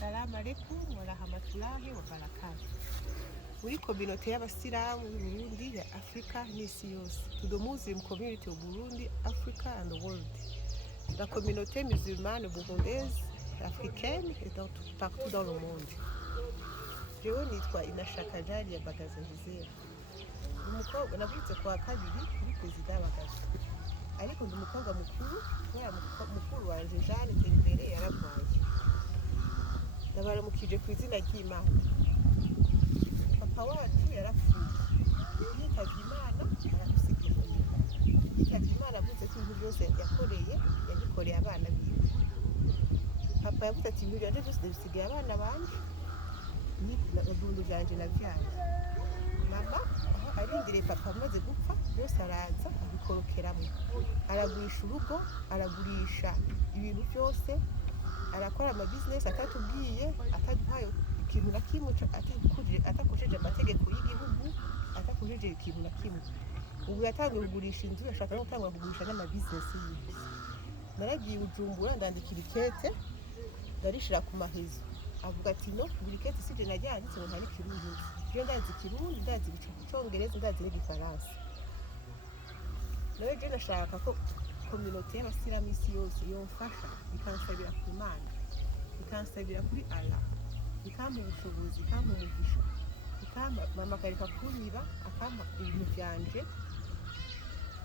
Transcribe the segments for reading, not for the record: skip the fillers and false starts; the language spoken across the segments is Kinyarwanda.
Salamu alaikum wa rahmatullahi wa barakatuh. Muri communauté y'abasilamu Burundi ya Afrika n'isi yose. To the Muslim community of Burundi, Africa and the world. La communauté musulmane burundaise, africaine et partout dans le monde. Jewe nitwa Inashaka Jali ya Bagaza Gisele. Umukobwa navutse kwa kabiri kuri perezida Bagaza. Ariko ndi umukobwa mukuru, kubera mukuru wanje Jeanne Terimbere yaragwaye. Ndabaramukije ku izina ry'Imana. Papa wacu yarapfuye. Yitavye Imana aradusigiye. Yitavye Imana avuze ko ibintu byose yakoreye yabikoreye abana biwe. Papa yavuze ati ibintu byanje byose ndabisigiye abana banje. Ni n'abundu byanje navyaye. Mama aho arindiriye papa amaze gupfa byose araza abikorokeramo. Aragurisha urugo, aragurisha ibintu byose. Arakora ama business atatubwiye, ataduhaye ikintu na kimwe, atakojeje amategeko y'igihugu, atakojeje ikintu na kimwe. Ubu yatangiye kugurisha inzu, yashaka no gutangura kugurisha n'ama business yiwe. Naragiye Bujumbura ndandikira ikete, ndarishira ku mahezo. Avuga ati no, buri kete sije najyanditse ngo ntari Kirundi. Je ndazi Kirundi, ndazi Icongereza, ndazi n'Igifaransa. Nawe je nashaka ko communauté y'abasilamu isi yose yomfasha ikansabira ku Imana, ikansabira kuri Allah, ikampa ubushobozi, ikampa umugisha, ikampa mama akareka kunyiba, akampa ibintu byanje,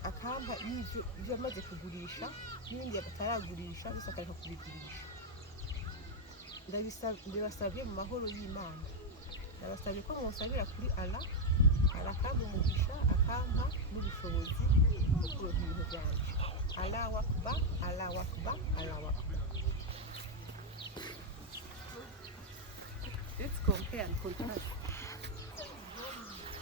akampa ibyo amaze kugurisha n'ibindi ataragurisha byose akareka kubigurisha. Ndabasabye mu mahoro y'Imana, ndabasabye ko mwonsabira kuri Allah, akampa umugisha, akampa n'ubushobozi bwo kuronka ibintu byanje. Allahu Akbar, Allahu Akbar, Allahu Akbar. Let's compare and contrast.